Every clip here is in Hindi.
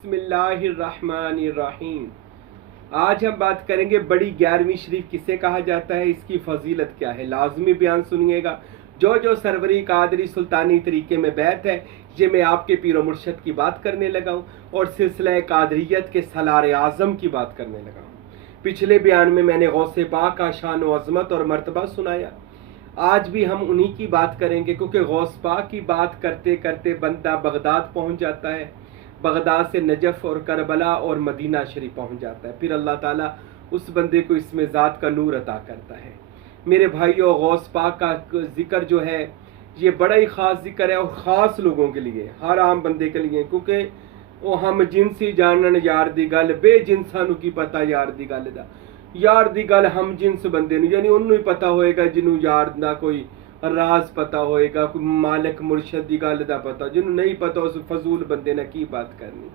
बिस्मिल्लाहिर्रहमानिर्रहीम। आज हम बात करेंगे बड़ी 11वीं शरीफ किसे कहा जाता है, इसकी फजीलत क्या है। लाजमी बयान सुनिएगा। जो जो सरवरी कादरी सुल्तानी तरीके में बैत है, ये मैं आपके पीरो मुर्शद की बात करने लगा हूँ और सिलसिला कादरियत के सलार आज़म की बात करने लगा हूँ। पिछले बयान में मैंने गौसे पाक का शान व अज़मत और मर्तबा सुनाया। आज भी हम उन्हीं की बात करेंगे, क्योंकि गौस पाक की बात करते करते बंदा बगदाद पहुँच जाता है, बगदाद से नजफ़ और करबला और मदीना शरीफ पहुंच जाता है। फिर अल्लाह ताला उस बंदे को इसमें ज़ात का नूर अता करता है। मेरे भाइयों, गौस पाक का जिक्र जो है ये बड़ा ही ख़ास जिक्र है और ख़ास लोगों के लिए, हर आम बंदे के लिए, क्योंकि वो हम जिनसी जानन यार दी गल बेजिनसानू की पता यार दी गल दा। यार दी गल हम जिनस बंदे नूं, यानी उन्होंने पता होएगा जिन्हों यार दा कोई राज पता होएगा, कोई मालिक मुर्शद की गल का पता, जिन्होंने नहीं पता उस फजूल बंदे ने की बात करनी।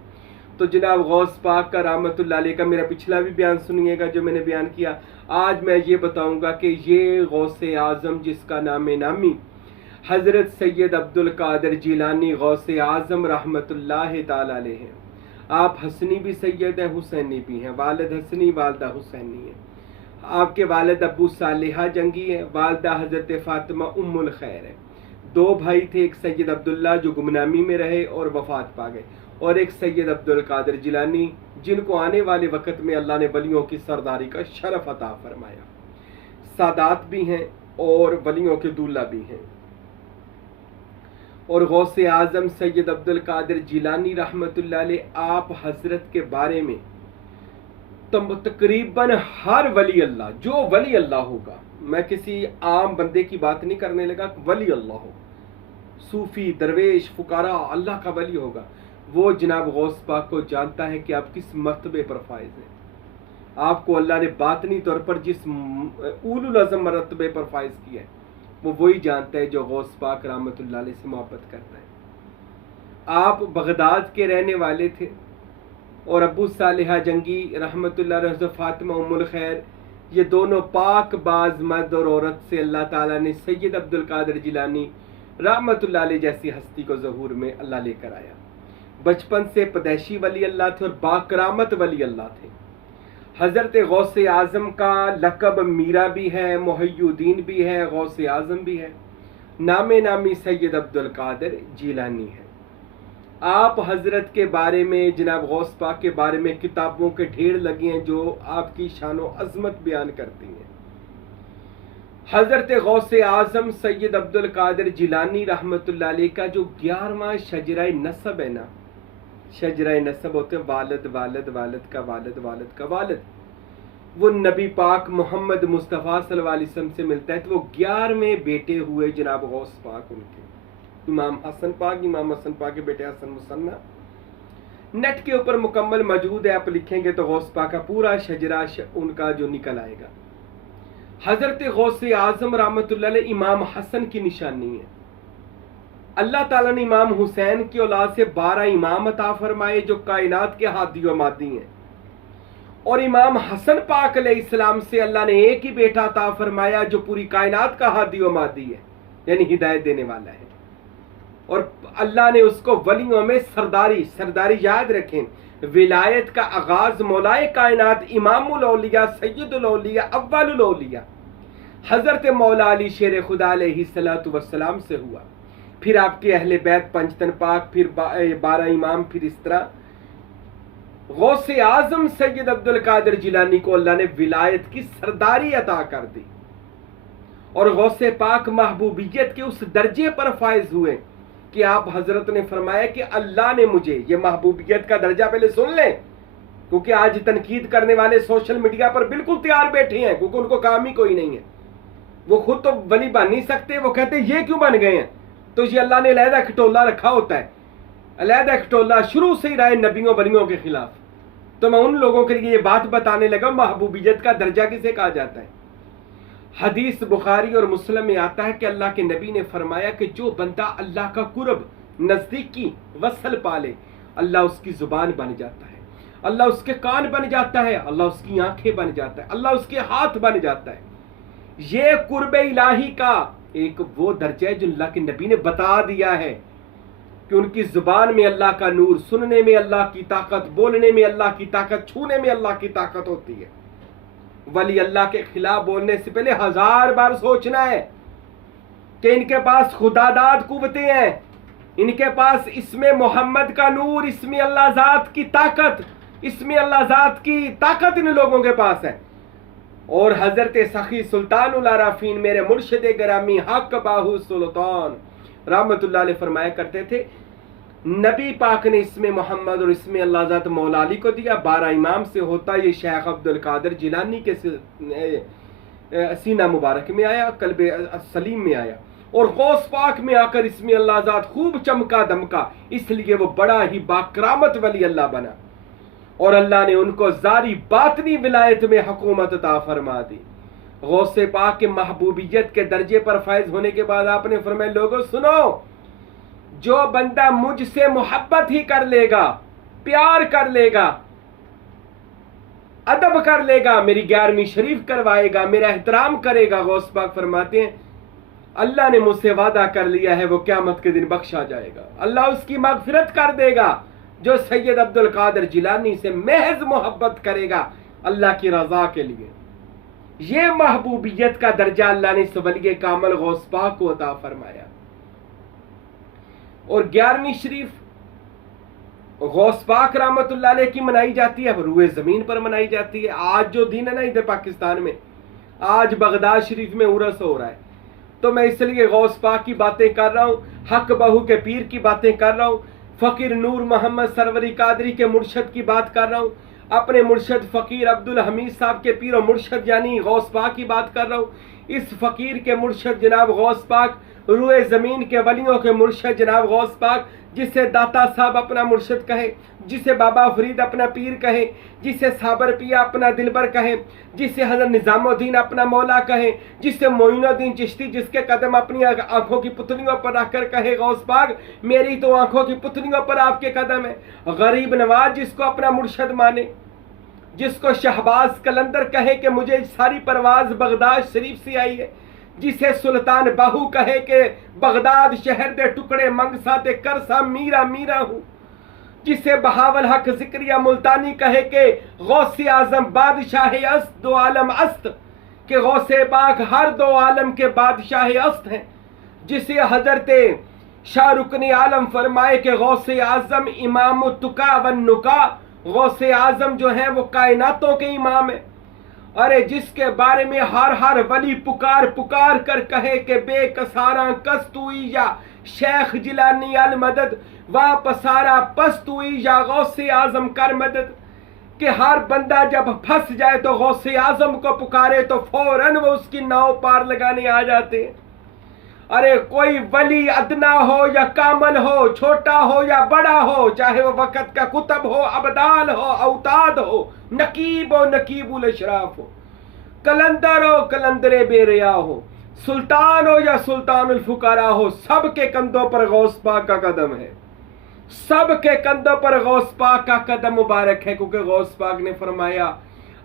तो जनाब गौस पाक का रहमतुल्लाह अलैह का मेरा पिछला भी बयान सुनिएगा जो मैंने बयान किया। आज मैं ये बताऊंगा कि ये गौसे आज़म जिसका नाम नामी हज़रत सैयद अब्दुल कादिर जिलानी गौसे आज़म रहमतुल्लाह ताला अलैह हैं। आप हसनी भी सैयद हैं, हुसैनी भी हैं। वालिद हसनी, वालदा हुसैनी है। आपके वालिद अबू सालिहा जंगी है, वालदा हज़रत फ़ातिमा उम्मुल खैर है। दो भाई थे, एक सैयद अब्दुल्ला जो गुमनामी में रहे और वफ़ात पा गए, और एक सैयद अब्दुल कादिर जिलानी जिनको आने वाले वक़्त में अल्लाह ने वलियों की सरदारी का शरफ अता फरमाया। सादात भी हैं और वलियों के दूल्हा भी हैं। और गौसे आज़म सैयद अब्दुल कादिर जिलानी रहमतुल्लाह अलैह, आप हज़रत के बारे में तकरीबन हर वली अल्लाह, जो वली अल्लाह होगा, मैं किसी आम बंदे की बात नहीं करने लगा, वली अल्लाह हो, सूफी दरवेश फुकारा अल्लाह का वली होगा, वो जनाब गौस पाक को जानता है कि आप किस मर्तबे पर फायज हैं। आपको अल्लाह ने बातनी तौर पर जिस उलुल अज़म मर्तबे पर फायज किया है, वो वही जानता है जो गौस पाक रहमतुल्लाह अलैह से मोहब्बत करता है। आप बगदाद के रहने वाले थे और अबू सालिहा जंगी रहमतुल्लाह अलैह, फ़ातिमा उम्मुल खैर, ये दोनों पाक बाज मर्द और औरत से अल्लाह ताला ने सैयद अब्दुल कादिर जिलानी रहमतुल्लाह अलैह जैसी हस्ती को ज़हूर में अल्लाह लेकर आया। बचपन से पैदैशी वली अल्लाह थे और बाकरामत वली अल्लाह थे। हज़रत गौसे आज़म का लक़ब मीरा भी है, मुहय्युद्दीन भी है, गौसे आज़म भी है। नामे नामी सैयद अब्दुल कादिर जिलानी है। आप हज़रत के बारे में, जनाब गौस पाक के बारे में किताबों के ढेर लगे हैं जो आपकी शान व अज़मत बयान करती हैं। हज़रत गौसे आज़म सैयद अब्दुल कादिर जिलानी रहमतुल्लाह अलैह का जो 11वां शजराए नसब है ना, शजराए नसब होते वालिद वालिद वालिद का वालिद वालिद का वालिद, वो नबी पाक मोहम्मद मुस्तफ़ा सल्लल्लाहु अलैहि वसल्लम से मिलता है। तो वो 11वें बेटे हुए जनाब गौस पाक उनके, इमाम हसन पाक के बेटे हसन मुसन्ना। नेट के ऊपर मुकम्मल मौजूद है, आप लिखेंगे तो गौस पाक का पूरा शजरा उनका जो निकल आएगा। हज़रत गौसे आज़म रहमतुल्लाह अलैह इमाम हसन की निशानी है। अल्लाह ताला ने इमाम हुसैन की औलाद से 12 इमाम अता फरमाए जो कायनात के हादी व मादी हैं, और इमाम हसन पाक अलैहिस्सलाम से अल्लाह ने एक ही बेटा अता फरमाया जो पूरी कायनात का हादी व मादी है, यानी हिदायत देने वाला है। और अल्लाह ने उसको वलियों में सरदारी याद रखें, विलायत का आगाज मौलाए कायनात इमामुल औलिया सैयदुल औलिया अव्वलुल औलिया हज़रत मौला अली शेर खुदा अलैहिस्सलातु वस्सलाम से हुआ। फिर आपके अहले बैत पंचतन पाक, फिर 12 इमाम, फिर इस तरह गौसे आज़म सैयद अब्दुल कादिर जिलानी को अल्लाह ने विलायत की सरदारी अता कर दी और गौसे पाक महबूबियत के उस दर्जे पर फायज हुए कि आप हजरत ने फरमाया कि अल्लाह ने मुझे ये महबूबियत का दर्जा, पहले सुन लें, क्योंकि आज तनकीद करने वाले सोशल मीडिया पर बिल्कुल तैयार बैठे हैं, क्योंकि उनको काम ही कोई नहीं है, वो खुद तो वली बन नहीं सकते, वो कहते ये क्यों बन गए हैं। तो ये अल्लाह ने अलहदा खटोला रखा होता है, अलहदा खटोला शुरू से ही रहा है नबियों वलियों के खिलाफ। तो मैं उन लोगों के लिए ये बात बताने लगा, महबूबियत का दर्जा किसे कहा जाता है। हदीस बुखारी और मुस्लिम में आता है कि अल्लाह के नबी ने फरमाया कि जो बंदा अल्लाह का कुर्ब, नज़दीकी, वसल पाले, अल्लाह उसकी ज़ुबान बन जाता है, अल्लाह उसके कान बन जाता है, अल्लाह उसकी आंखें बन जाता है, अल्लाह उसके हाथ बन जाता है। ये कुर्ब इलाही का एक वो दर्जा है जो अल्लाह के नबी ने बता दिया है कि उनकी जुबान में अल्लाह का नूर, सुनने में अल्लाह की ताकत, बोलने में अल्लाह की ताकत, छूने में अल्लाह की ताकत होती है। वली अल्लाह के खिलाफ बोलने से पहले 1000 बार सोचना है कि इनके पास खुदादाद कुव्वतें हैं, इनके पास इसमें मोहम्मद का नूर, इसमें अल्लाह ज़ात की ताकत, इसमें अल्लाह ज़ात की ताकत इन लोगों के पास है। और हजरत सखी सुल्तान उल आराफीन मेरे मुर्शिद ग्रामी हक बाहू सुल्तान रहमतुल्लाह अलैह फरमाया करते थे, नबी पाक ने इसमें मोहम्मद और इसमें अल्लाह ज़ात मौला अली को दिया। 12 इमाम से होता ये शेख अब्दुल कादिर जिलानी के सीना मुबारक में आया, कल्बे सलीम में आया, और गौस पाक में आकर इसमें अल्लाह ज़ात खूब चमका दमका, इसलिए वो बड़ा ही बाकरामत वली अल्लाह बना और अल्लाह ने उनको जारी बातनी विलायत में हुकूमत अता फरमा दी। गौसे पाक के महबूबियत के दर्जे पर फैज होने के बाद आपने फरमाया, लोगों सुनो, जो बंदा मुझसे मोहब्बत ही कर लेगा, प्यार कर लेगा, अदब कर लेगा, मेरी 11वीं शरीफ करवाएगा, मेरा एहतराम करेगा, गौस पाक फरमाते हैं अल्लाह ने मुझसे वादा कर लिया है वो क़यामत के दिन बख्शा जाएगा, अल्लाह उसकी मगफिरत कर देगा। जो सैयद अब्दुल कादिर जिलानी से महज मोहब्बत करेगा अल्लाह की रजा के लिए, ये महबूबियत का दर्जा अल्लाह ने सवलिये कामल गौस पाक को अता फरमाया। और 11वीं शरीफ गौस पाक रहमतुल्लाह अलैह की मनाई जाती है, रूए जमीन पर मनाई जाती है। आज जो दिन है ना इधर पाकिस्तान में, आज बगदाद शरीफ में उर्स हो रहा है, तो मैं इसलिए गौस पाक की बातें कर रहा हूँ, हक बहू के पीर की बातें कर रहा हूँ, फ़कीर नूर मोहम्मद सरवरी कादरी के मुर्शद की बात कर रहा हूँ, अपने मुर्शद फ़कीर अब्दुल हमीद साहब के पीर और मुर्शद यानी गौस पाक की बात कर रहा हूँ। इस फ़कीर के मुर्शद जनाब गौस पाक, रूए ज़मीन के वलियों के मुर्शद जनाब गौस पाक, जिसे दाता साहब अपना मुर्शद कहे, जिसे बाबा फरीद अपना पीर कहे, जिसे साबर पिया अपना दिलबर कहे, जिसे हज़रत निज़ामुद्दीन अपना मौला कहे, जिसे मोइनुद्दीन चिश्ती जिसके कदम अपनी आंखों की पुतलियों पर रखकर कहे गौस पाक मेरी तो आंखों की पुतलियों पर आपके कदम है। गरीब नवाज जिसको अपना मुर्शद माने, जिसको शहबाज कलंदर कहे कि मुझे सारी परवाज बगदाद शरीफ से आई है, जिसे सुल्तान बाहू कहे कि बगदाद शहर दे टुकड़े मंगसा ते करसा मीरा मीरा हूँ, जिसे बहावल हक जिक्रिया मुल्तानी कहे कि गौसे आजम बादशाह अस्त दो आलम अस्त, के गौसे पाक हर दो आलम के बादशाह अस्त हैं, जिसे हजरत शाहरुखनी आलम फरमाए कि गौसे आजम इमाम तुका वन नुका, गौसे आजम जो है वो कायनातों के इमाम है। अरे जिसके बारे में हर वली पुकार पुकार कर कहे कि बेकसारा कस्तुई या शेख जिलानी अल मदद वा पसारा पस्तुई या गौसे आजम कर मदद, कि हर बंदा जब फंस जाए तो गौसे आजम को पुकारे तो फौरन वो उसकी नाव पार लगाने आ जाते हैं। अरे कोई वली अदना हो या कामल हो, छोटा हो या बड़ा हो, चाहे वो वक़्त का कुतब हो, अबदाल हो, औताद हो, नकीब हो, नकीबुल अशराफ हो, कलंदर हो, कलंदरे बेरिया हो, सुल्तान हो या सुल्तानुल फुकारा हो, सबके कंधों पर गौस पाक का कदम है, सबके कंधों पर गौस पाक का कदम मुबारक है। क्योंकि गौस पाक ने फरमाया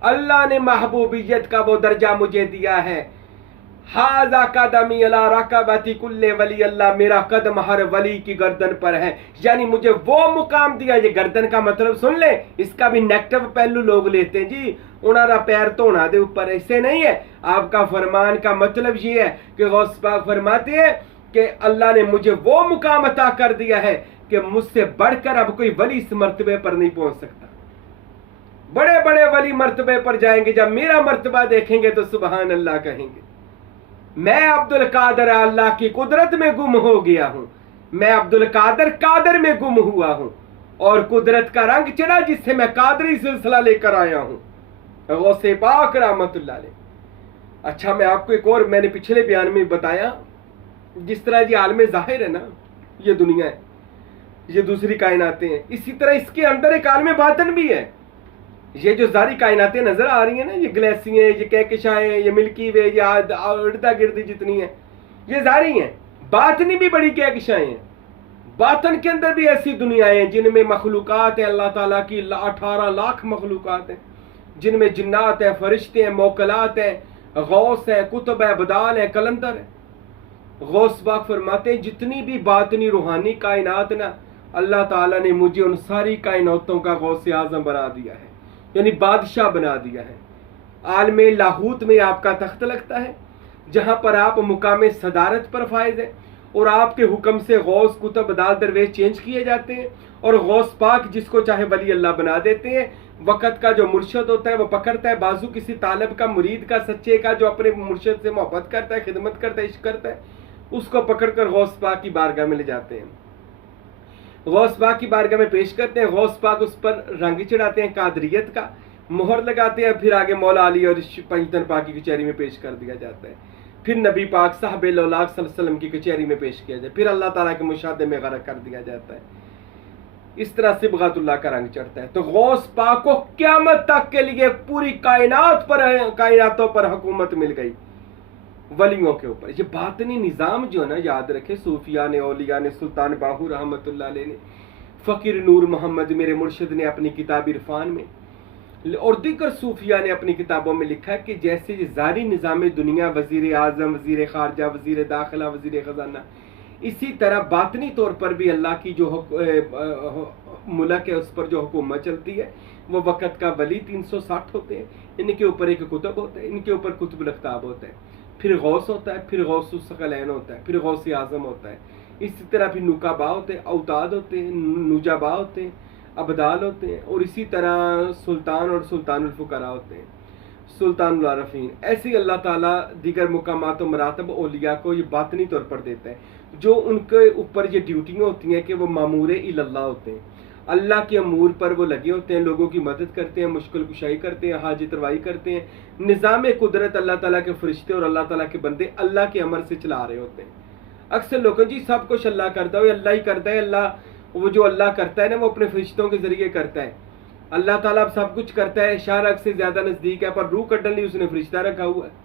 अल्लाह ने महबूबियत का वो दर्जा मुझे दिया है, हाजा कदमी अला रकबती कुल्ले वली, अल्लाह मेरा कदम हर वली की गर्दन पर है, यानी मुझे वो मुकाम दिया। ये गर्दन का मतलब सुन ले, इसका भी नेगेटिव पहलू लोग लेते हैं जी, उनारा पैर धोना दे ऊपर, ऐसे नहीं है। आपका फरमान का मतलब ये है कि गौस पाक फरमाते हैं कि अल्लाह ने मुझे वो मुकाम अता कर दिया है कि मुझसे बढ़कर अब कोई वली इस मर्तबे पर नहीं पहुंच सकता। बड़े बड़े वली मर्तबे पर जाएंगे, जब मेरा मर्तबा देखेंगे तो सुबहान अल्लाह कहेंगे। मैं अब्दुल कादर अल्लाह की कुदरत में गुम हो गया हूं, मैं अब्दुल कादर कादर में गुम हुआ हूं, और कुदरत का रंग चढ़ा जिससे मैं कादरी सिलसिला लेकर आया हूं। गौसे पाक रहमतुल्लाह अलैह। अच्छा, मैं आपको एक और, मैंने पिछले बयान में बताया, जिस तरह ये आलम ज़ाहिर है ना, ये दुनिया है, ये दूसरी कायनातें हैं, इसी तरह इसके अंदर एक आलम बातिन भी है। ये जो सारी कायनातें नजर आ रही हैं ना, ये गैलेक्सियां, ये कहकशाएं, ये मिल्की वे, ये इर्दा गिर्द जितनी है, ये जारी हैं। बातनी भी बड़ी कहकशाएं हैं, बातन के अंदर भी ऐसी दुनियाएं हैं जिनमें मखलूकात है अल्लाह ताला की 18 लाख मखलूकात हैं, जिनमें जिन्नात है, फरिश्ते हैं, मोकलात हैं, गौस है, कुतुब है, बदाल है, कलंदर है। गौस पाक फरमाते हैं जितनी भी बातनी रूहानी कायनात ना, अल्लाह ताला ने मुझे उन सारी कायनातों का गौस आज़म बना दिया है, यानी बादशाह बना दिया है। आलमे लाहूत में आपका तख्त लगता है, जहां पर आप मुकाम सदारत पर फायज है, और आपके हुक्म से गौस कुतुब अदाल दरवेश चेंज किए जाते हैं, और गौस पाक जिसको चाहे वली अल्लाह बना देते हैं। वक़्त का जो मुर्शद होता है वो पकड़ता है बाजू किसी तालब का, मुरीद का, सच्चे का, जो अपने मुर्शद से मोहब्बत करता है, खिदमत करता है, इश्क करता है, उसको पकड़कर गौस पाक की बारगाह में ले जाते हैं, गौस पाक की बारगाह में पेश करते हैं। गौस पाक उस पर रंग चढ़ाते हैं कादरियत का, मोहर लगाते हैं, फिर आगे मौला अली और पंजतन पाक की कचहरी में पेश कर दिया जाता है, फिर नबी पाक साहब लौलाक सल्लल्लाहु अलैहि वसल्लम की कचहरी में पेश किया जाए, फिर अल्लाह ताला के मुशाहदे में गरक कर दिया जाता है। इस तरह से सिबगतुल्लाह का रंग चढ़ता है। तो गौस पाक को क़यामत तक के लिए पूरी कायनातों पर हुकूमत मिल गई, वलियों के ऊपर। ये बातनी निज़ाम जो है ना, याद रखे, सूफिया ने, औलिया ने, सुल्तान बाहू रहमतुल्लाह अलैह ने, फ़कीर नूर मोहम्मद मेरे मुर्शिद ने अपनी किताब इरफान में, और दीगर सूफिया ने अपनी किताबों में लिखा है कि जैसे जारी निज़ाम दुनिया, वज़ीर आज़म, वज़ीर ख़ारजा, वज़ीर दाखिला, वज़ीर ख़जाना, इसी तरह बातनी तौर पर भी अल्लाह की जो मुल्क है उस पर जो हुकूमत चलती है, वो वक़्त का वली 360 होते हैं, इनके ऊपर एक कुतुब होता है, इनके ऊपर कुतुब लख्ताब होता है, फिर गौस होता है, फिर गौसुस सकलैन होता है, फिर गौस आज़म होता है, इसी तरह फिर नुकाबा होते हैं, औताद होते हैं, नुजाबा होते हैं, अबदाल होते हैं, और इसी तरह सुल्तान और सुल्तानुल फुकरा होते हैं, सुल्तानुल आरफीन। ऐसे ही अल्लाह ताला दीगर मुकामात और मरातब औलिया को ये बातनी तौर पर देता है, जो उनके ऊपर ये ड्यूटियाँ होती हैं कि वो मामूर इल्लल्लाह होते हैं, अल्लाह के अमूर पर वो लगे होते हैं, लोगों की मदद करते हैं, मुश्किल कुशाई करते हैं, हाजित रवाई करते हैं, निज़ाम कुदरत अल्लाह ताला के फरिश्ते और अल्लाह ताला के बंदे अल्लाह के अमर से चला रहे होते हैं। अक्सर लोग जी सब कुछ अल्लाह करता है, अल्लाह ही करता है, अल्लाह, वो जो अल्लाह करता है ना वो अपने फरिश्तों के जरिए करता है। अल्लाह ताला अब सब कुछ करता है, शारक से ज्यादा नजदीक है, पर रूह कटने उसने फरिश्ता रखा हुआ है।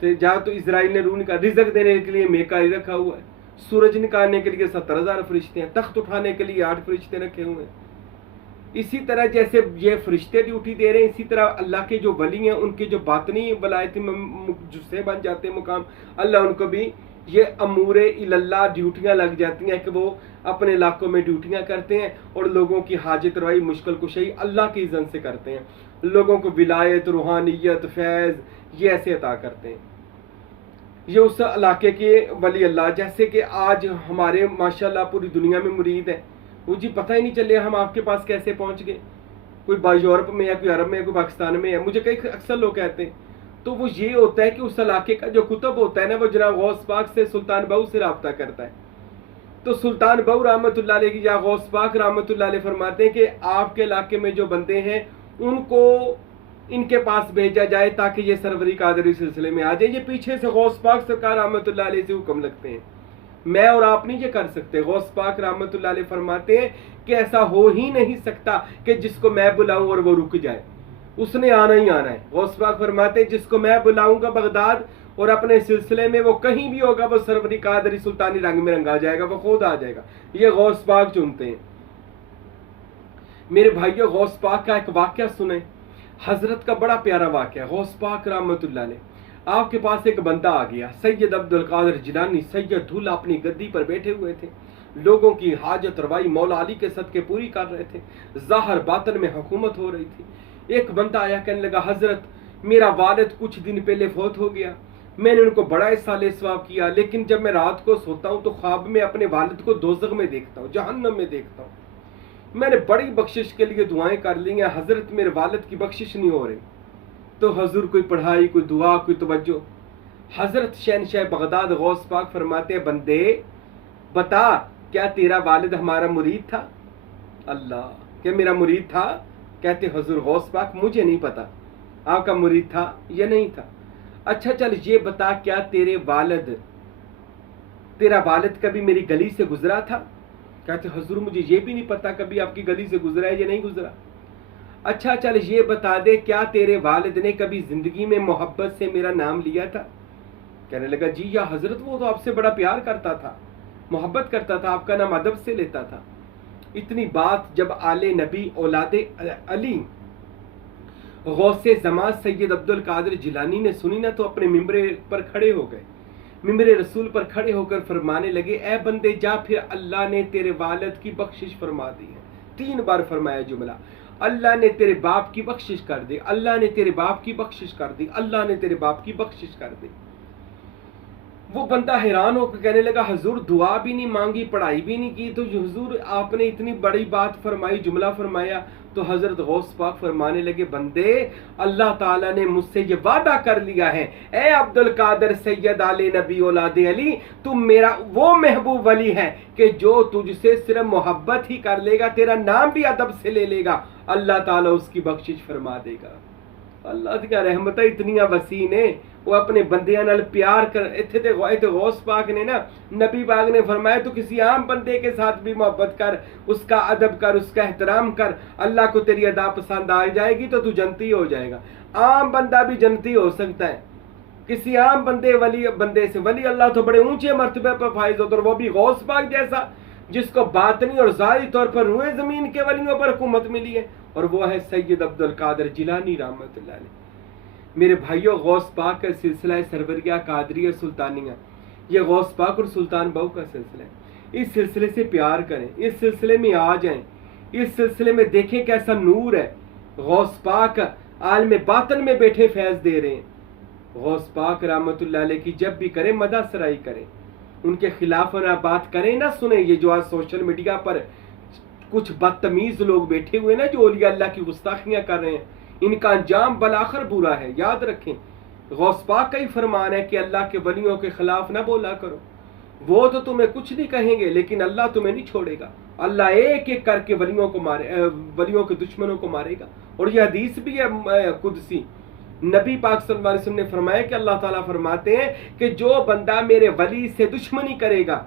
तो जहाँ तो इजराइल ने रूह निकाल, रिजक देने के लिए मेकाइल रखा हुआ है, सूरज निकालने के लिए 70,000 फरिश्ते हैं, तख्त उठाने के लिए 8 फरिश्ते रखे हुए हैं। इसी तरह जैसे ये फरिश्ते ड्यूटी दे रहे हैं, इसी तरह अल्लाह के जो वली हैं उनके जो बातनी वलायती जुस्से बन जाते हैं मुकाम, अल्लाह उनको भी ये अमूरे इल्लल्लाह ड्यूटियाँ लग जाती हैं कि वो अपने इलाकों में ड्यूटियाँ करते हैं और लोगों की हाजत रवाई, मुश्किल कुशाई अल्लाह की इज़्ज़त से करते हैं, लोगों को विलायत, रूहानियत, फैज़ ये ऐसे अता करते हैं। ये उस इलाके के वली अल्लाह, जैसे कि आज हमारे माशाल्लाह पूरी दुनिया में मुरीद है, वो जी पता ही नहीं चले हम आपके पास कैसे पहुंच गए, कोई यूरोप में है, कोई अरब में है, कोई पाकिस्तान में है, मुझे कई अक्सर लोग कहते हैं। तो वो ये होता है कि उस इलाके का जो कुतुब होता है ना, वो जनाब गौस पाक से, सुल्तान बहू से रब्ता करता है। तो सुल्तान बहू रहमतुल्लाह अलैह या गौस पाक रहमतुल्लाह अलैह फरमाते हैं कि आपके इलाके में जो बंदे हैं उनको इनके पास भेजा जाए ताकि ये सरवरी कादरी सिलसिले में आ जाए। ये पीछे से गौस पाक सरकार रहमतुल्लाह अलैह से हुक्म लगते हैं, मैं और आप नहीं ये कर सकते। गौस पाक रहमतुल्लाह अलैह फरमाते हैं कि ऐसा हो ही नहीं सकता कि जिसको मैं बुलाऊं और वो रुक जाए, उसने आना ही आना है। गौस पाक फरमाते हैं जिसको मैं बुलाऊंगा बगदाद और अपने सिलसिले में वो कहीं भी होगा, वो सरवरी कादरी सुल्तानी रंग में रंगा जाएगा, वो खुद आ जाएगा। ये गौस पाक चुनते हैं। मेरे भाइयों, गौस पाक का एक वाक्य सुने, हजरत का बड़ा प्यारा वाक्य। गौस पाक रहमतुल्लाह अलैह आपके पास एक बंदा आ गया, सैयद अब्दुल कादिर जिलानी सैयद धुल अपनी गद्दी पर बैठे हुए थे, लोगों की हाजत रवाई मौला अली के सदके पूरी कर रहे थे, ज़ाहिर बातन में हुकूमत हो रही थी। एक बंदा आया, कहने लगा हजरत मेरा वालिद कुछ दिन पहले फौत हो गया, मैंने उनको बड़ा साले सवाब किया, लेकिन जब मैं रात को सोता हूँ तो ख्वाब में अपने वालिद को दोज़ख में देखता हूँ, जहन्नम में देखता हूँ। मैंने बड़ी बख्शिश के लिए दुआएं कर ली हैं, हजरत मेरे वालिद की बख्शिश नहीं हो रही। तो हजूर कोई पढ़ाई, कोई दुआ, कोई तवज्जो। हजरत शहनशाह बगदाद गौस पाक फरमाते हैं, बंदे बता क्या तेरा वालिद हमारा मुरीद था? अल्लाह, क्या मेरा मुरीद था? कहते हजूर गौस पाक मुझे नहीं पता आपका मुरीद था या नहीं था। अच्छा चल ये बता, क्या तेरा वालिद कभी मेरी गली से गुजरा था? कहते हजूर मुझे ये भी नहीं पता कभी आपकी गली से गुजरा है या नहीं गुजरा। अच्छा चल ये बता दे, क्या तेरे वालिद ने कभी जिंदगी में मोहब्बत से मेरा नाम लिया था? कहने लगा जी या हजरत वो तो आपसे बड़ा प्यार करता था, मोहब्बत करता था, आपका नाम अदब से लेता था। इतनी बात जब आले नबी औलादे अली गौसे ज़मां सैयद अब्दुल कादिर जिलानी ने सुनी ना, तो अपने मिंबर पर खड़े हो गए। मिंबर रसूल पर खड़े होकर फरमाने लगे, ए बंदे जा, फिर अल्लाह ने तेरे वालिद की बख्शिश फरमा दी है। 3 बार फरमाया जुमला, अल्लाह ने तेरे बाप की बख्शिश कर दी, अल्लाह ने तेरे बाप की बख्शिश कर दी, अल्लाह ने तेरे बाप की बख्शिश कर दी। वो बंदा हैरान होकर कहने लगा, हुजूर दुआ भी नहीं मांगी, पढ़ाई भी नहीं की, तो हुजूर आपने इतनी बड़ी बात फरमाई, जुमला फरमाया। तो हजरत गौस पाक फरमाने लगे, बंदे अल्लाह ताला ने मुझसे ये वादा कर लिया है, ए अब्दुल कादिर सैयद आले नबी औलादे अली, तुम मेरा वो महबूब वली है कि जो तुझसे सिर्फ मोहब्बत ही कर लेगा, तेरा नाम भी अदब से ले लेगा, अल्लाह ताला उसकी बख्शिश फरमा देगा। अल्लाह दी रहमत इतनी वसी ने, वो अपने बंदियां नाल प्यार कर। इत्थे ते गौस पाक ने ना, नबी पाक ने फरमाया तू किसी आम बंदे के साथ भी मोहब्बत कर, उसका अदब कर, उसका एहतराम कर, अल्लाह को तेरी अदा पसंद आ जाएगी तो तू जन्नती हो जाएगा। आम बंदा भी जन्नती हो सकता है, किसी आम बंदे से वली अल्लाह तो बड़े ऊंचे मर्तबे पर फाइज होता है, वो भी गौस पाक जैसा जिसको बातनी और ज़ाहिरी तौर पर रुए जमीन के वलियों पर हुकूमत मिली है, और वो है सैयद अब्दुल कादिर जिलानी रहमतुल्लाह अलैह। मेरे भाइयों, गौस पाक का सिलसिला सरवरिया कादरिया सुल्तानिया, ये गौस पाक और सुल्तान बहू का सिलसिला है। इस सिलसिले से प्यार करें, इस सिलसिले में आ जाएं, इस सिलसिले में देखें कैसा नूर है। गौस पाक आलम बातन में बैठे फैज दे रहे हैं। गौस पाक रहमतुल्लाह अलैह की जब भी करें मदा सराई करें, उनके खिलाफ ना बात करें, ना सुने। ये जो आज सोशल मीडिया पर कुछ बदतमीज लोग बैठे हुए ना, जो औलिया अल्लाह की गुस्ताखियां कर रहे हैं, इनका अंजाम बलाखर बुरा है। याद रखें, गौस पाक का ही फरमान है कि अल्लाह के वलियों के खिलाफ ना बोला करो। वो तो तुम्हें कुछ नहीं कहेंगे, लेकिन अल्लाह तुम्हें नहीं छोड़ेगा। अल्लाह एक एक करके वलियों को वलियों के दुश्मनों को मारेगा। और यह हदीस भी है कुदसी, नबी पाक सल्लल्लाहु अलैहि वसल्लम ने फरमाया कि अल्लाह ताला फरमाते हैं कि जो बंदा मेरे वली से दुश्मनी करेगा,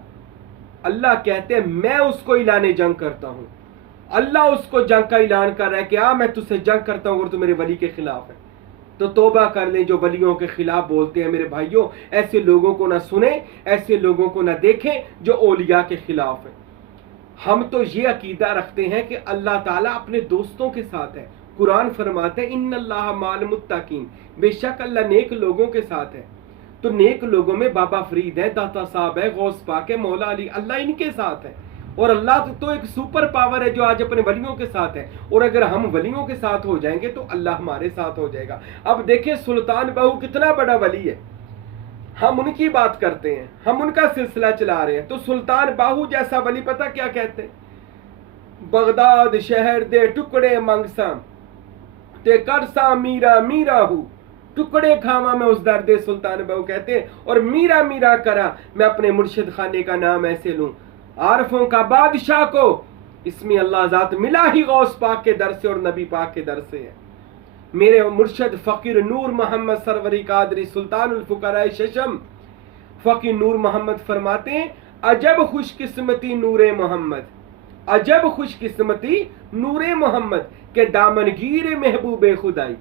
अल्लाह कहते हैं मैं उसको ऐलान जंग करता हूं। अल्लाह उसको जंग का ऐलान कर रहा है कि मैं तुझसे जंग करता हूं अगर तू मेरे वली के खिलाफ है। तो तौबा कर लें जो वलियों के खिलाफ बोलते हैं। मेरे भाइयों, ऐसे लोगों को ना सुने, ऐसे लोगों को ना देखें जो औलिया के खिलाफ है। हम तो ये अकीदा रखते हैं कि अल्लाह ताला अपने दोस्तों के साथ है। कुरान फरमाते हैं इन्नल्लाह माल मुत्तकीन, बेशक अल्लाह नेक लोगों के साथ है। तो नेक लोगों में बाबा फरीद है, दाता साहब है, गौस पाक है, मौला अली, अल्लाह इनके साथ है। और अल्लाह तो एक सुपर पावर है जो आज अपने वलियों के साथ है। और अगर हम वलियों के साथ हो जाएंगे तो अल्लाह हमारे साथ हो जाएगा। अब देखिए सुल्तान बहू कितना बड़ा वली है, हम उनकी बात करते हैं, हम उनका सिलसिला चला रहे हैं। तो सुल्तान बाहू जैसा वली पता क्या कहते हैं, बगदाद शहर दे टुकड़े मंगसा ते करसा मीरा मीरा हूं, टुकड़े खावा मैं उस दर्दे सुल्तान बहू कहते हैं, और मीरा मीरा करा मैं अपने मुर्शिद खाने का नाम ऐसे लूं। आरफों का बादशाह को इसमें अल्लाह जात मिला ही गौस पाक के दर से और नबी पाक के दर से है। मेरे मुर्शिद फकीर नूर मोहम्मद सरवरी कादरी सुल्तानुल फुकरा शशम फकीर नूर मोहम्मद फरमाते हैं, अजब खुशकिस्मती नूरे मोहम्मद, अजब खुशकिस्मती नूरे मोहम्मद के दामनगीर महबूबे खुदाई।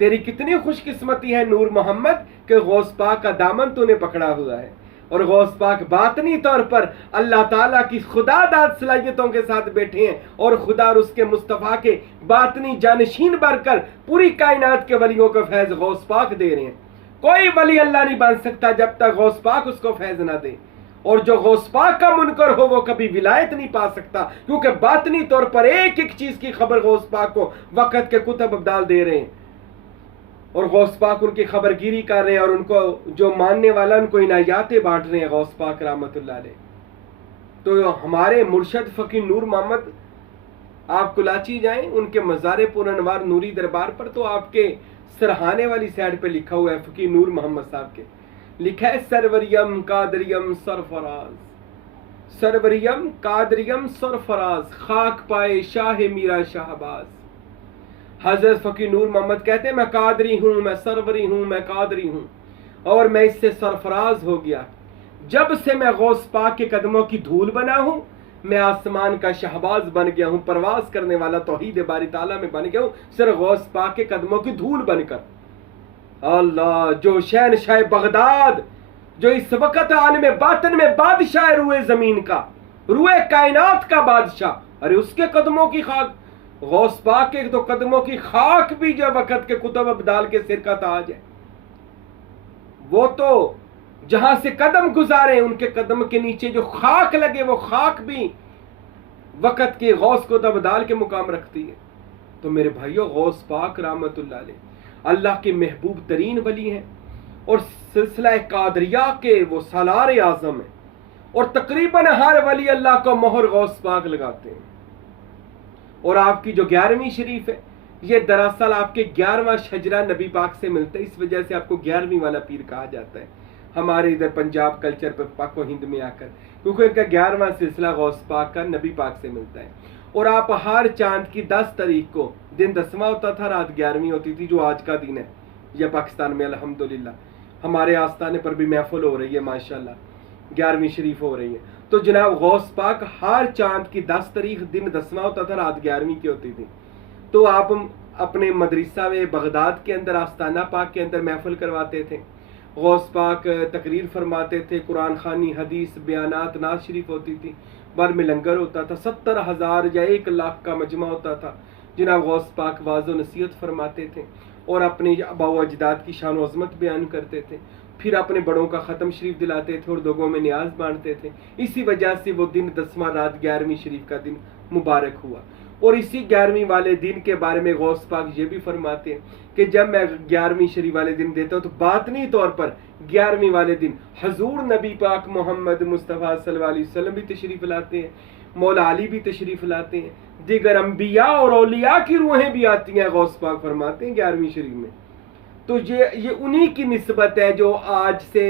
तेरी कितनी खुशकिस्मती है नूर मोहम्मद के गौस पाक का दामन तूने पकड़ा हुआ है। और गौस पाक बातनी तौर पर अल्लाह ताला की खुदादाद सलाहियतों के साथ बैठे हैं, और खुदा और उसके मुस्तफ़ा के बातनी जानशीन बनकर पूरी कायनात के वलियों को फैज गौस पाक दे रहे हैं। कोई वली अल्लाह नहीं बन सकता जब तक गौस पाक उसको फैज ना दे। और जो गौस पाक का मुनकर हो वो कभी विलायत नहीं पा सकता, क्योंकि बातनी तौर पर एक एक चीज की खबर गौस पाक को वक़्त के कुतुब अब्दाल दे रहे हैं, और गौस पाक उनकी खबरगिरी कर रहे हैं, और उनको जो मानने वाला उनको इनायातें बांट रहे हैं गौस पाक रहमतुल्लाह अलैह। तो हमारे मुर्शद फकीर नूर मोहम्मद, आप कुलाची जाएं उनके मज़ार पुरनवार नूरी दरबार पर, तो आपके सरहाने वाली साइड पे लिखा हुआ है फकीर नूर मोहम्मद साहब के, लिखा है सरवरियम कादरियम सरफराज, सरवरियम कादरियम सरफराज, खाक पाए शाह मीरा शाहबाज। हजरत फकीर नूर मोहम्मद कहते हैं मैं कादरी हूं, मैं सरवरी हूं, मैं कादरी हूं, और मैं इससे सरफराज हो गया जब से मैं गौस पाक के कदमों की धूल बना हूं। मैं आसमान का शहबाज बन गया हूं, परवाज करने वाला तौहीद बारी ताला में बन गया हूं, सिर्फ गौस पाक के कदमों की धूल बनकर। अल्लाह, जो शहनशाह बगदाद, जो इस वक्त आलम बातन में बादशाह रुए जमीन का, रुए कायनात का बादशाह, अरे उसके कदमों की खाक, गौस पाक के तो कदमों की खाक भी जो वक्त के कुतुब अब्दाल के सिर का ताज है। वो तो जहां से कदम गुजारे उनके कदम के नीचे जो खाक लगे वो खाक भी वक़्त के गौस को दबदाल के मुकाम रखती है। तो मेरे भाइयों, गौस पाक रहमतुल्लाह अलैह अल्लाह के महबूब तरीन वली हैं और सिलसिला कादरिया के वो सालार आज़म है और तकरीबन हर वली अल्लाह को मोहर गौस पाक लगाते हैं। और आपकी जो 11वीं शरीफ है ये दरअसल आपके 11वां शजरा नबी पाक से मिलता है, इस वजह से आपको 11वीं वाला पीर कहा जाता है हमारे इधर पंजाब कल्चर पर पाको हिंद में आकर, क्योंकि इनका 11वां सिलसिला गौस पाक का नबी पाक से मिलता है। और आप हर चांद की 10 तारीख को दिन 10वां होता था, रात 11वीं होती थी, जो आज का दिन है। यह पाकिस्तान में अल्हम्दुलिल्लाह हमारे आस्थाने पर भी महफिल हो रही है, माशाल्लाह 11वीं शरीफ हो रही है। तो जनाब गौस पाक हर चांद की 10 तारीख दिन 10वां होता था, रात 11वीं की होती थी। तो आप अपने मदरसा में बगदाद के अंदर आस्थाना पाक के अंदर महफिल करवाते थे, गौस पाक तकरीर फरमाते थे, कुरान खानी, हदीस, बयानात, नाज शरीफ होती थी, बर में लंगर होता था, 70,000 या 1 लाख का मजमा होता था। जनाब गौस पाक वाज़ो नसीहत फरमाते थे और अपने आबा व अजदाद की शान व अज़मत बयान करते थे। फिर अपने बड़ों का ख़त्म शरीफ दिलाते थे और लोगों में न्याज बांटते थे। इसी वजह से वो दिन 10वां रात 11वीं शरीफ का दिन मुबारक हुआ। और इसी 11वीं वाले दिन के बारे में गौस पाक ये भी फरमाते हैं कि जब मैं 11वीं शरीफ वाले दिन देता हूँ तो बातनी तौर पर 11वीं वाले दिन हजूर नबी पाक मोहम्मद मुस्तफ़ा सल्लल्लाहु अलैहि वसल्लम भी तशरीफ़ लाते हैं, मौला अली भी तशरीफ़ लाते हैं, दीगर अम्बिया और औलिया की रूहें भी आती हैं, गौस पाक फरमाते हैं 11वीं शरीफ में। तो ये उन्हीं की निस्बत है जो आज से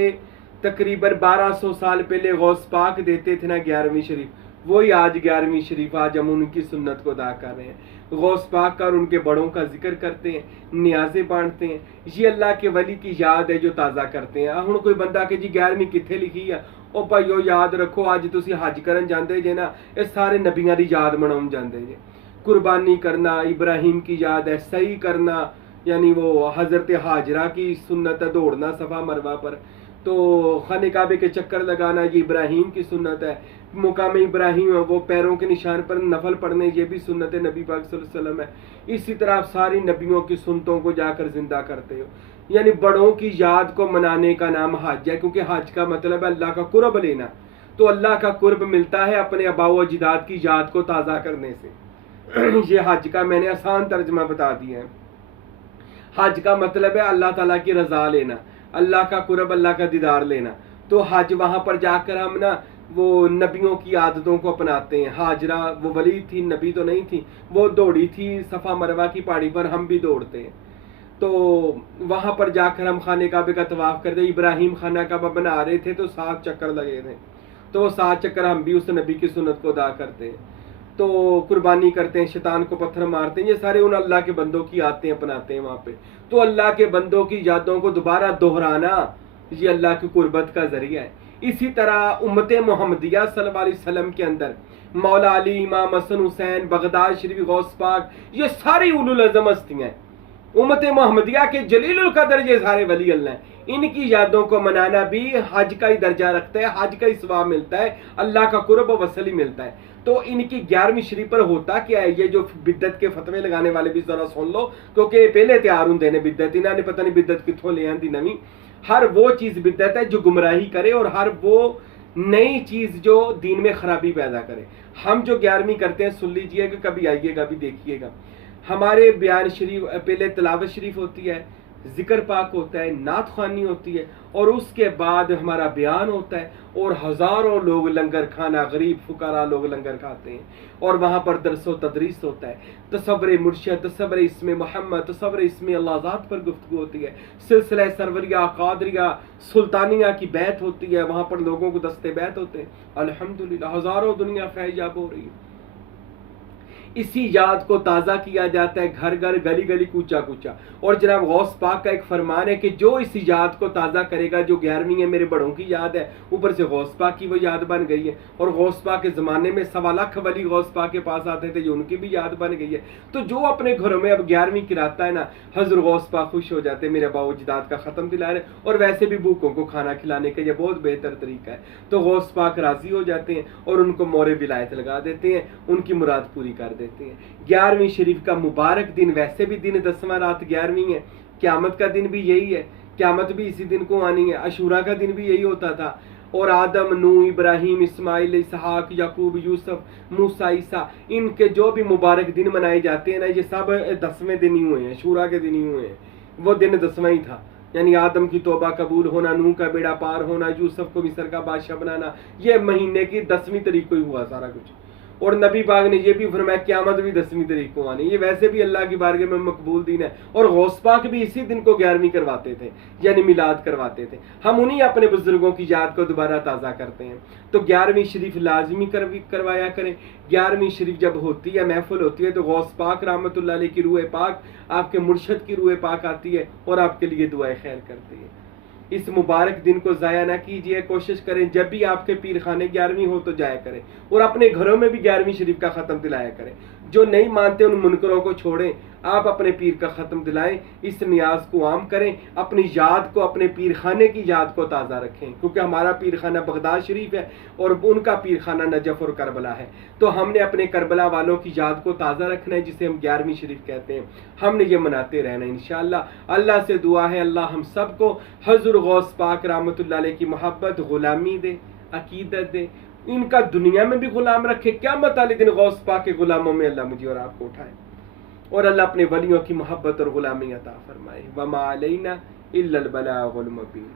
तकरीबन 1200 साल पहले गौस पाक देते थे ना 11वीं शरीफ, वही आज 11वीं शरीफ आज हम उनकी सुन्नत को अदा कर रहे हैं। गौस पाक का और उनके बड़ों का जिक्र करते हैं, न्याज़े बांटते हैं। ये अल्लाह के वली की याद है जो ताज़ा करते हैं। हुण कोई बंदा कि जी 11वीं कित्थे लिखी है, ओ भाईओ याद रखो अज तुसीं हज करन जांदे जे ना, ये सारे नबियां दी याद मनाउण जांदे जे। कुर्बानी करना इब्राहिम की याद है, सही करना यानी वो हज़रत हाजरा की सुन्नत है, दौड़ना सफ़ा मरवा पर, तो खाने काबे के चक्कर लगाना ये इब्राहिम की सुन्नत है। मुकाम इब्राहिम वो पैरों के निशान पर नफल पढ़ने, ये भी सुन्नत नबी पाक सल्लल्लाहु अलैहि वसल्लम है। इसी तरह आप सारी नबियों की सुन्नतों को जाकर जिंदा करते हो, यानी बड़ों की याद को मनाने का नाम हज है, क्योंकि हज का मतलब है अल्लाह का कुर्ब लेना। तो अल्लाह का कुर्ब मिलता है अपने आबाओ अजदाद की याद को ताज़ा करने से। ये हज का मैंने आसान तर्जमा बता दिया है। हज का मतलब है अल्लाह ताला की रजा लेना, अल्लाह का कुर्ब, अल्लाह का दीदार लेना। तो हज वहां पर जाकर हम ना वो नबियों की आदतों को अपनाते हैं। हाजरा वो वली थी, नबी तो नहीं थी, वो दौड़ी थी सफ़ा मरवा की पहाड़ी पर, हम भी दौड़ते हैं। तो वहां पर जाकर हम खाने काबे का तवाफ करते। इब्राहिम खाना काबा बना रहे थे तो 7 चक्कर लगे थे, तो 7 चक्कर हम भी उस नबी की सुन्नत को अदा करते हैं। तो कुर्बानी करते हैं, शैतान को पत्थर मारते हैं, ये सारे उन अल्लाह के बंदों की आदतें अपनाते हैं वहाँ पे। तो अल्लाह के बंदों की यादों को दोबारा दोहराना ये अल्लाह की कुर्बत का जरिया है। इसी तरह उम्मत मोहम्मदिया सल्लल्लाहु अलैहि वसल्लम के अंदर मौला अली, इमाम हसन हुसैन, बगदाद शरीफ, गौस पाक, ये सारी उलुल अज़म हस्तियाँ हैं। उम्मत मोहम्मदिया के जलीलुल कदर ये सारे वली अल्लाह हैं। इनकी यादों को मनाना भी हज का ही दर्जा रखता है, हज का ही सवाब मिलता है, अल्लाह का कुर्ब व वसली मिलता है। तो इनकी 11वीं शरीफ पर होता क्या है, ये जो बिद्दत के फतवे लगाने वाले भी जरा सुन लो, क्योंकि पहले तैयार होंगे ने बिद्दत, इन्होंने पता नहीं बिद्दत कितों ले आंदी नवी। हर वो चीज़ बिद्दत है जो गुमराही करे और हर वो नई चीज़ जो दीन में खराबी पैदा करे। हम जो 11वीं करते हैं सुन लीजिएगा, कभी आइएगा भी देखिएगा। हमारे बयान शरीफ पहले तिलावत शरीफ होती है, जिक्र पाक होता है, नात ख़्वानी होती है और उसके बाद हमारा बयान होता है और हज़ारों लोग लंगर खाना, गरीब फुकारा लोग लंगर खाते हैं और वहाँ पर दरस व तदरीस होता है। तसव्वुर मुर्शिद, तसव्वुर इस्म मोहम्मद, तसव्वुर इस्म अल्लाह ज़ात पर गुफ्तगू होती है। सिलसिला सरवरिया, कादरिया, सुल्तानिया की बैत होती है, वहाँ पर लोगों को दस्ते बैत होते हैं। अल्हम्दुलिल्लाह हज़ारों दुनिया फैजाब हो रही है। इसी याद को ताज़ा किया जाता है, घर घर, गली गली, कूचा कूचा। और जनाब गौस पाक का एक फरमान है कि जो इस याद को ताज़ा करेगा, जो 11वीं है मेरे बड़ों की याद है, ऊपर से गौस पाक की वो याद बन गई है। और गौस पाक के ज़माने में 1.25 लाख वली गौस पाक के पास आते थे, जो उनकी भी याद बन गई है। तो जो अपने घरों में अब 11वीं किराता है ना, हज़रत गौस पाक खुश हो जाते, मेरे बाबू अजदाद का ख़त्म दिला रहे। और वैसे भी भूखों को खाना खिलाने का ये बहुत बेहतर तरीका है। तो गौस पाक राज़ी हो जाते हैं और उनको मोरे विलायत लगा देते हैं, उनकी मुराद पूरी कर देते हैं। 11वीं शरीफ का मुबारक दिन, वैसे भी दिन 10वां रात 11वीं है, क़यामत का दिन भी यही है क़यामत भी इसी दिन को आनी है, अशूरा का दिन भी यही होता था। और आदम, नूह, इब्राहिम, इस्माइल, इसहाक, याकूब, यूसुफ, मूसा, ईसा, इनके जो भी मुबारक दिन मनाए जाते हैं ना, ये सब 10वें दिन ही हुए हैं, शूरा के दिन ही हुए हैं। वो दिन 10वां ही था, यानी आदम की तौबा कबूल होना, नूह का बेड़ा पार होना, यूसुफ को मिस्र का बादशाह बनाना, ये महीने की 10वीं तारीख को ही हुआ सारा कुछ। और नबी पाक ने ये भी फरमाया क़यामत भी 10वीं तारीख को आनी। ये वैसे भी अल्लाह की बारगाह में मकबूल दिन है। और गौस पाक भी इसी दिन को 11वीं करवाते थे, यानी मिलाद करवाते थे। हम उन्हीं अपने बुजुर्गों की याद को दोबारा ताज़ा करते हैं। तो 11वीं शरीफ लाजमी करवाया करें। 11वीं शरीफ जब होती है, महफिल होती है, तो गौस पाक रहमतुल्लाह अलैह की रूह पाक, आपके मुर्शद की रूह पाक आती है और आपके लिए दुआएं खैर करती है। इस मुबारक दिन को ज़ाया ना कीजिए। कोशिश करें जब भी आपके पीर खाने 11वीं हो तो जाया करें, और अपने घरों में भी 11वीं शरीफ का ख़त्म दिलाया करें। जो नहीं मानते उन मुनकरों को छोड़ें, आप अपने पीर का ख़त्म दिलाएं। इस नियाज को आम करें, अपनी याद को, अपने पीर खाने की याद को ताज़ा रखें, क्योंकि हमारा पीर खाना बगदाद शरीफ है और उनका पीर खाना नजफ़ और करबला है। तो हमने अपने करबला वालों की याद को ताज़ा रखना है, जिसे हम 11वीं शरीफ कहते हैं। हमने ये मनाते रहना है इंशाअल्लाह। अल्लाह से दुआ है अल्लाह हम सबको हज़रत गौस पाक रहमतुल्लाह अलैह की मोहब्बत, गुलामी दे, अकीदत दे, इनका दुनिया में भी गुलाम रखे। क़यामत वाले दिन गौस पाक के गुलामों में अल्लाह मुझे और आपको उठाए, और अल्लाह अपने वलियों की मोहब्बत और गुलामी अता फरमाए। वमा अलैना इल्लल बलागुल मुबीन।